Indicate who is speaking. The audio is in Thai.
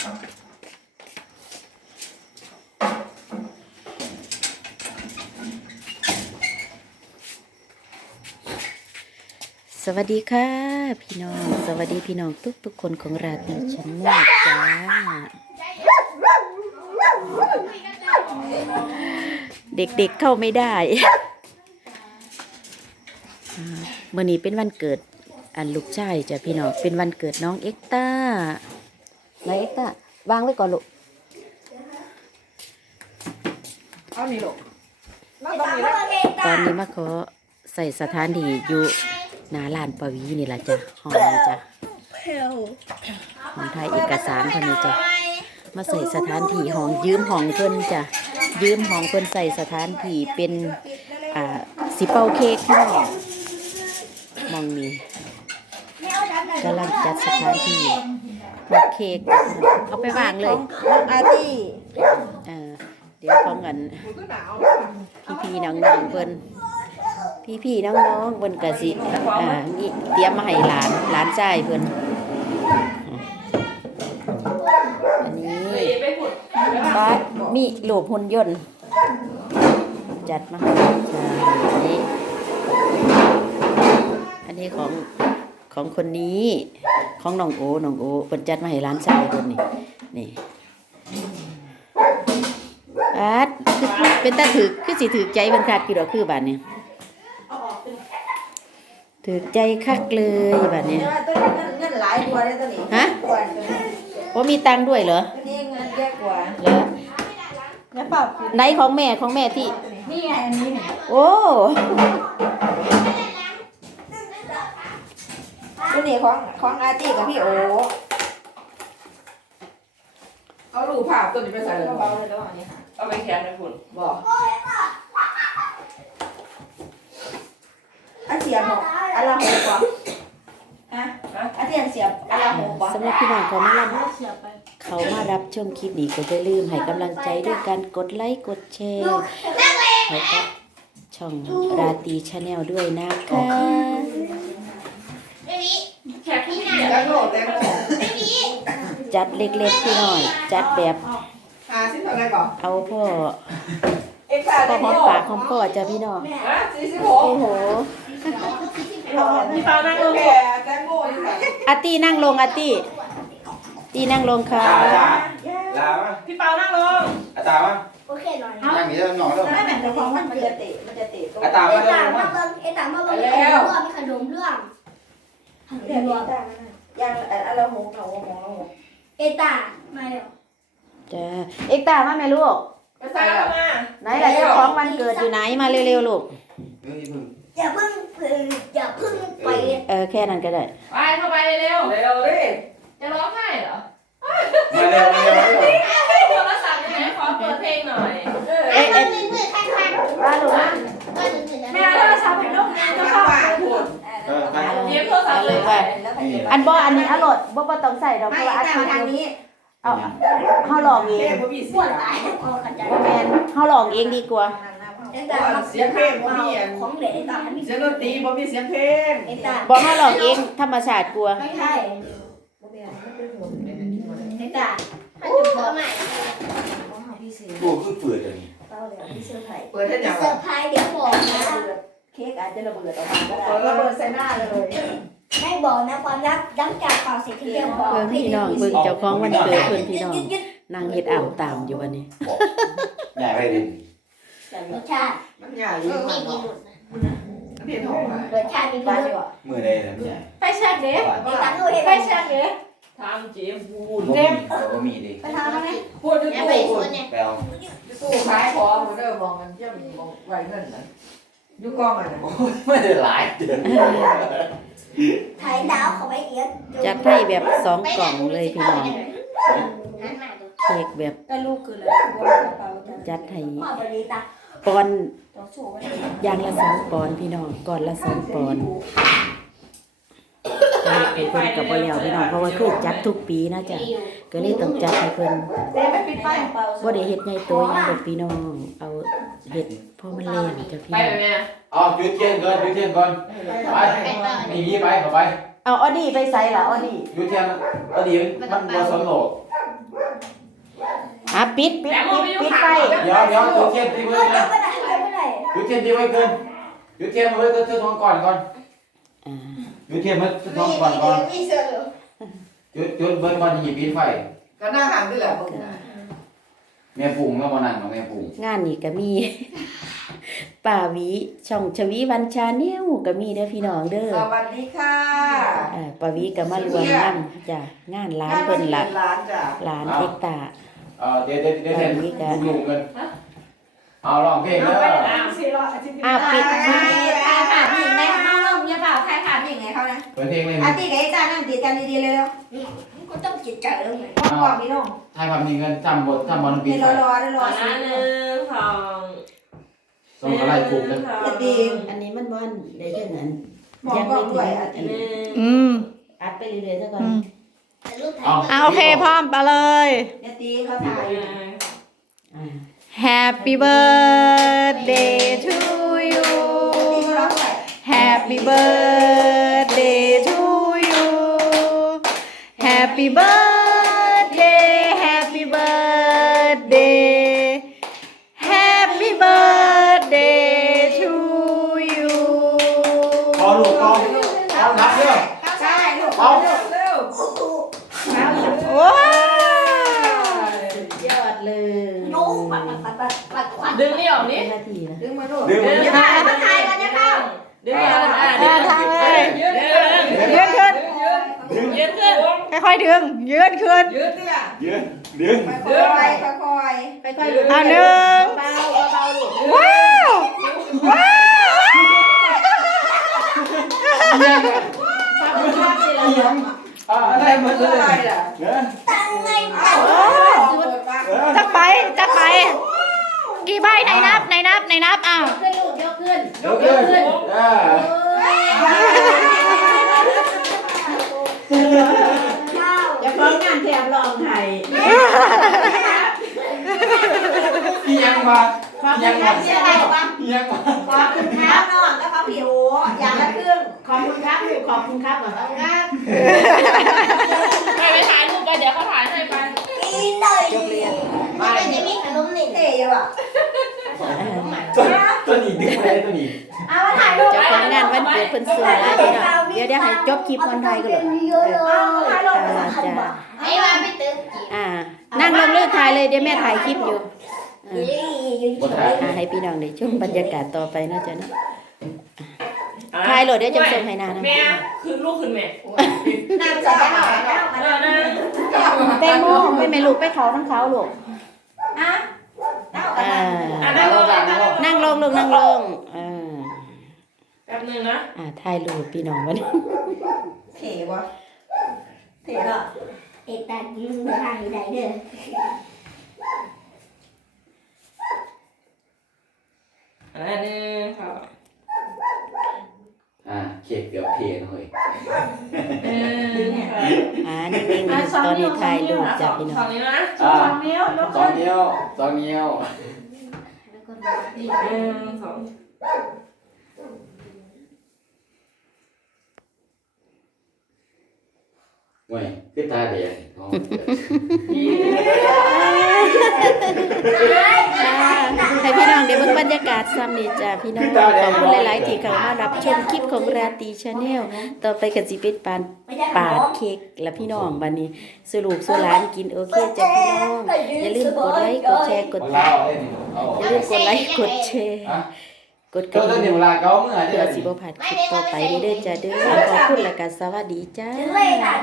Speaker 1: สวัสดีค่ะพี่น้องสวัสดีพี่น้องทุกคนของราตรีชั้นแม่จ้าเด็กๆเข้าไม่ได้มื้อนี้เป็นวันเกิดอันลูกชายจ้ะพี่น้องเป็นวันเกิดน้องเอ็กต้าน้องเอ็กต้าวางไว้ก่อนลูก
Speaker 2: เอานี่ลูก
Speaker 1: ตอนนี้มาขอใส่สถานที่อยู่หน้าร้านปวีนี่แหละจ้ะห้องนี้จ้ะห้องไทยเอกสารคนนี้จ้ะมาใส่สถานที่ห้องยืมห้องเพิ่นจ้ะยืมห้องเพิ่นใส่สถานที่เป็นสิเป่าเค้กที่น้องมองนี้กำลังจัดสถานที่เป่าเค้กเอาไปวางเลย
Speaker 2: อาร์ตี้
Speaker 1: เดี๋ยวของกันพี่น้องๆเพิ่นพี่น้องๆเพิ่นก็สินี่เตรียมมาให้หลานชายเพิ่นอันนี้ก็มีรูปหุ่นยนต์จัดมาให้ใช่อันนี้ของคนนี้ของน้องโอเพิ่นจัดมาให้หลานชายเพิ่นนี่เป็นตาถือคือสิถือใจเพิ่นคักอยู่ดอกคือบัดนี้ถือใจคักเลยบัดนี้
Speaker 2: ตัวนี้เงินหลายกว่าเลยตัวนี้
Speaker 1: ฮะว่ามีตังค์ด้วยเหรอ
Speaker 2: ตัวนี้เงินเยอะกว่า
Speaker 1: เหรอ
Speaker 2: อย่าเปล่า
Speaker 1: ไหนของแม่ที่
Speaker 2: นี่ไงอันนี้
Speaker 1: โอ้
Speaker 2: ตัวนี้ของอาร์ตี้กับพี่โอ
Speaker 3: เอารูปภาพตัวนี้ไปใส่เลย
Speaker 2: เบาเลยระหว่างนี้ค่ะ
Speaker 3: เอาไปแขนนะคุณบอก
Speaker 2: อาเสียบอะไรหกกว่าฮะอาเทียนเสียบอะไรหกกว่า
Speaker 1: สำหรับพี่น้องเขามารับชมคลิปนี้ก็อย่าลืมให้กำลังใจด้วยการกดไลค์กดแชร์ให้กับช่องราตรีชาแนลด้วยนะคะจัดเล็กๆพี่น้อยจัดแบบเอาพ่อหอมปากหอมคอจ้ะพี่น้องโอ้โห
Speaker 3: พี่ปานั่งลง
Speaker 1: อาตี้นั่งลงอาตี้ตีนั่งลงค่ะ
Speaker 4: ลาวะ
Speaker 3: พี่เปานั่งลง
Speaker 4: อาตาวะ
Speaker 5: โอเคหน่อย
Speaker 4: นั่งอย่างนี้แล้วนอนแล้ว
Speaker 2: ไม่แบ่งตัวของมันจะเตะ
Speaker 4: อาตาวะ
Speaker 5: มาเบิ้งมีขนมมีขนมเรื่อง
Speaker 2: เรียกยังอะไรหกเราหกเราหก
Speaker 5: ตามาเร็ว
Speaker 1: จ้าเอ็กตามาแม่ลูก
Speaker 3: ไปใส่แล้วมา
Speaker 1: ไหนล่ะเจ้าของวันเกิดอยู่ไหนมาเร็วๆลูก
Speaker 5: อย่าเพิ่งไป
Speaker 1: แค่นั้นก็ได้
Speaker 3: ไปเข้าไปเร็วดิจะร้องไห้เหรอ
Speaker 4: มาเร็ว
Speaker 3: โทรศัพท์ยังไงขอเปิดเพลงหน่อย
Speaker 5: มือข้างๆ
Speaker 1: มาลูก
Speaker 3: แม่โทรศัพท์ให้ลูกนะจะเข้าพูดเตรียมโทรศัพท์เลยไป
Speaker 1: อันนี้อร่อยบ่ต้องใส่ดอกเพราะว่าอัน
Speaker 2: ทางนี้
Speaker 1: เอาเฮาลองเอง
Speaker 5: ปวดตายคอกันใจ
Speaker 1: บ่แม่นเฮาลองเองดีกว่า
Speaker 3: เสียงเพลงบ่มี
Speaker 5: ของเหลตา
Speaker 3: เสียงดนตรีบ่มีเสียงเพลง
Speaker 1: บ่เฮาลองเองธรรมชาติกลัว
Speaker 5: ไม่ใช่ตาให้จุดเบอร์ใหม่
Speaker 4: กูคือเปิดเลย
Speaker 3: เปิดให้ยัง
Speaker 5: เซอร์ไพรส์เดี๋ยวบอกนะ
Speaker 2: เค้กอาจจะระเบิดออกมาก็ได้ระเบิดใส่หน้าเลย
Speaker 5: ไม่บอกนะความรักดังจากเป่าเสร็จทีเดียวบอก
Speaker 1: พี่น้องเบิ่งเจ้าของวันเกิดเพิ่นพี่น้องนั่งเฮ็ดอ่ำตามอยู่วันนี้
Speaker 4: ใหญ่ไปดิ
Speaker 5: รสชาติ
Speaker 3: มันใหญ่อยู่มันเนาะเพี้ยนหอม
Speaker 5: รสชาติมีบ้านอยู่
Speaker 4: มือใดนะพี่ใหญ่
Speaker 5: ไปเช็คเด้ไปเช็คเด้
Speaker 3: ทำเจี๊ยบพูด
Speaker 4: เจ็บก็มีดิ
Speaker 5: ไปทำอะไร
Speaker 3: พูดด้วยตู้
Speaker 4: แปลว
Speaker 3: ตู้ขายของเด้อมองกันเจี๊ยบมองไว้เงินนะยุกองอ่ะ
Speaker 4: ไม่ได้หลายเดือน
Speaker 5: ถ่ายดาวเขาไปเอียด
Speaker 1: จัดให้แบบ2กล่องเลยพี่น้องเค้กแบบจัดให้ปอนอย่างละ2 ปอนพี่น้องก่อนละ2 ปอนเป็นเพิ่นกับบ่แล้วพี่น้องเพราะว่าคือจัดทุกปีนะจ๊ะก็เลยต้องจัดให้เพิ่นบ่ได้เฮ็ดใหญ่โตหยังดอกพี่น้องเอาเฮ็ดพอมันแรงจ้ะพี่น้อง
Speaker 4: เอาจุดเทียนก่อนไปนี่ไปเข้าไป
Speaker 1: เอาออดี้ไปใส่ล่ะออดี้
Speaker 4: จุดเทียนออดี้มันบ่สนโลก
Speaker 1: ปิดไฟ
Speaker 4: เดี๋ยวจุดเทียนที่
Speaker 5: เอ
Speaker 4: ไว้
Speaker 5: อ
Speaker 4: นะ
Speaker 5: เมื่อไหร่
Speaker 4: จุดเทียนที่ไว้เกินจุดเทียนมาไว้ก็เชื่อท้องก่อนจุดเทียนมาเชื่อท้องก่อนจุดเบิ้ลก่อนจะหยิบปิดไฟ
Speaker 2: ก็น่าห่างด้วยแหละพวกนี้
Speaker 4: แม่ปุ่งแล้วมานั่งกับแม่ปุ่ง
Speaker 1: งานนี้ก็มี ป่าหวีช่องชวีวันชาแนลก็มีเด้อพี่น้องเด้อ
Speaker 2: สวัสดีค่ะ
Speaker 1: ป่าหวีก็มารวมนำจ้ะงานร้านเพิ่นละ
Speaker 2: ร้านจ้ะ
Speaker 1: ร้านเอกตา
Speaker 4: เดี๋ยวแทนลุงกันเอาลองเพลงเด้อ
Speaker 1: ปิด
Speaker 2: ใครขาดหญิงไหมน้องๆเนี่ยเปล่าใครขาดหญิงไงเขานะ
Speaker 4: เปิดเพลงเลย
Speaker 2: อาทิตย์กับไอ้จ้านั่งติดกันดีๆเลยเร็ว
Speaker 5: ก็ต้องจิตใจแล้วไง
Speaker 2: พ่อบอกพี่น้อง
Speaker 4: ไทยความจริงกันจำบอลปี
Speaker 2: เดี๋ยวรอได้รอ
Speaker 3: อันนั้น1 2
Speaker 4: ส่งอะไรกลุ่มเลย
Speaker 2: ดี
Speaker 1: อันนี้มันบ่อนได้เท่านั้น
Speaker 2: หมอบอกด้วยอาทิตย์
Speaker 1: อัดไปเรื่อยๆซะก่อน
Speaker 6: โอเคพร้อมไปเลย
Speaker 2: เนี่ยตีเขาถ่ายอยู่
Speaker 6: Happy birthday to you
Speaker 2: ตีเขาร้องด้วย
Speaker 6: Happy birthday to you Happy birthday Happy birthday Happy birthday to you
Speaker 4: พอลูกเอานับเด้อ
Speaker 2: ใช่ลูกเร็ว
Speaker 6: ว้าว
Speaker 1: ยอดเลย
Speaker 5: โน้ปัด
Speaker 3: ดึงนี่ออกนี่
Speaker 1: เป็นนาทีนะ
Speaker 2: ดึงมาลูก
Speaker 4: ดึง
Speaker 2: ดึงมาเขาถ่ายกันจะเข้า
Speaker 3: ดึงนี่ออก
Speaker 6: ทางเลย
Speaker 3: ยืน
Speaker 6: ยืนขึ้น
Speaker 3: ยืนขึ้น
Speaker 6: ค่อยๆดึงยืนขึ้น
Speaker 2: ยืดดิล่ะ
Speaker 4: ดึง
Speaker 2: ค่อยๆ
Speaker 1: ค่อยๆ
Speaker 6: เอาหนึ่ง
Speaker 1: เบาเบาลูก
Speaker 6: ว้าวว้าว
Speaker 4: อะไรมันเลยเนอะ
Speaker 5: ตั้งไง
Speaker 6: จักไปกี่ใบไหนนับอ้าว
Speaker 1: ขึ้นลูกยกขึ้น
Speaker 4: ยกขึ้น
Speaker 1: อย่าพร้อมงานแถมลองไห้
Speaker 4: พี่ยังมาพี่ยังมา
Speaker 2: ขอบคุณครับน้องก็เขาผิวอย่างละครึ่ง
Speaker 1: ขอบคุณครับลูกขอบคุณครับขอบคุณครับ
Speaker 3: ไปถ่ายรูปไปเดี๋ยวเขาถ่ายให้ไป
Speaker 5: กินเลยมันจะมีขนมนี่
Speaker 2: เท่อยู่อ่ะ
Speaker 4: ตัวนี้ดึงไปตัวนี้
Speaker 2: เอามาถ่ายรูป
Speaker 1: เจ้าของงานวันเกิดเพิ่นสวยแล้วพี่น้องเดี๋ยวให้จบคลิปคนไทยก็เลย
Speaker 5: เยอะเลย
Speaker 2: ถ่ายรูป
Speaker 1: จ้า
Speaker 5: ไอ้ว่าไม่ตึก
Speaker 1: นั่งลงเลือกถ่ายเลยเดี๋ยวแม่ถ่ายคลิปอยู่
Speaker 4: บนถ่าย
Speaker 1: ให้พี่น้องได้ชมบรรยากาศต่อไปเนาะจ้ะเนาะถ่ายโหลดเดี๋ยวจะส่งให้นานะ
Speaker 3: แม่คือลูกคือแม่
Speaker 2: นั่งจับหน่อยแล้วมา
Speaker 3: นั่ง
Speaker 1: แตงโมของไปแม่ลูกไปเขาทั้งเขาลูก
Speaker 2: อ่ะเอา
Speaker 3: นั่งลง
Speaker 1: นั่งลงลูกนั่งลง
Speaker 3: แป๊บนึงนะ
Speaker 1: ถ่ายรูปพี่น้องวันนี้
Speaker 2: เท่วะเท่ละ
Speaker 5: เอกตากินทางใดเด้อ
Speaker 3: อันนึงค่ะ
Speaker 4: เค้กเกือบเพลหน่อย
Speaker 1: นิ่งๆตอนนี้ถ่ายรูปจ้ะพี่น้อง
Speaker 3: ฝั่งนี้นะ
Speaker 2: 2 นิ้วลูก
Speaker 4: 2 นิ้ว
Speaker 3: 2
Speaker 4: เว้ยคือตาแดง
Speaker 1: ให้พี่น้องได้เบิ่งบรรยากาศซ้ำนี่จ้ะพี่น้องขอบคุณหลายๆที่เข้ามารับชมคลิปของราตรีชาแนลต่อไปก็สิเป็นปาดเค้กและพี่น้องบัดนี้สรุปสุหลานกินโอเคจ้ะพี่น้องอย่าลืมกดไลค์กดแชร์กดติดอย่าลืมกดไลค์กดแชร์กดก
Speaker 4: ก็
Speaker 1: ระ
Speaker 4: ตัว
Speaker 1: ดิ่
Speaker 4: นี้
Speaker 1: ง
Speaker 4: เวลาเขาเมื่อ
Speaker 1: เพื่อสิบ่พลาดคลิปต่อไปเด้อจ้ะเด้อขอบคุณและก็สวัสดีจ้า
Speaker 5: เลยค่ะ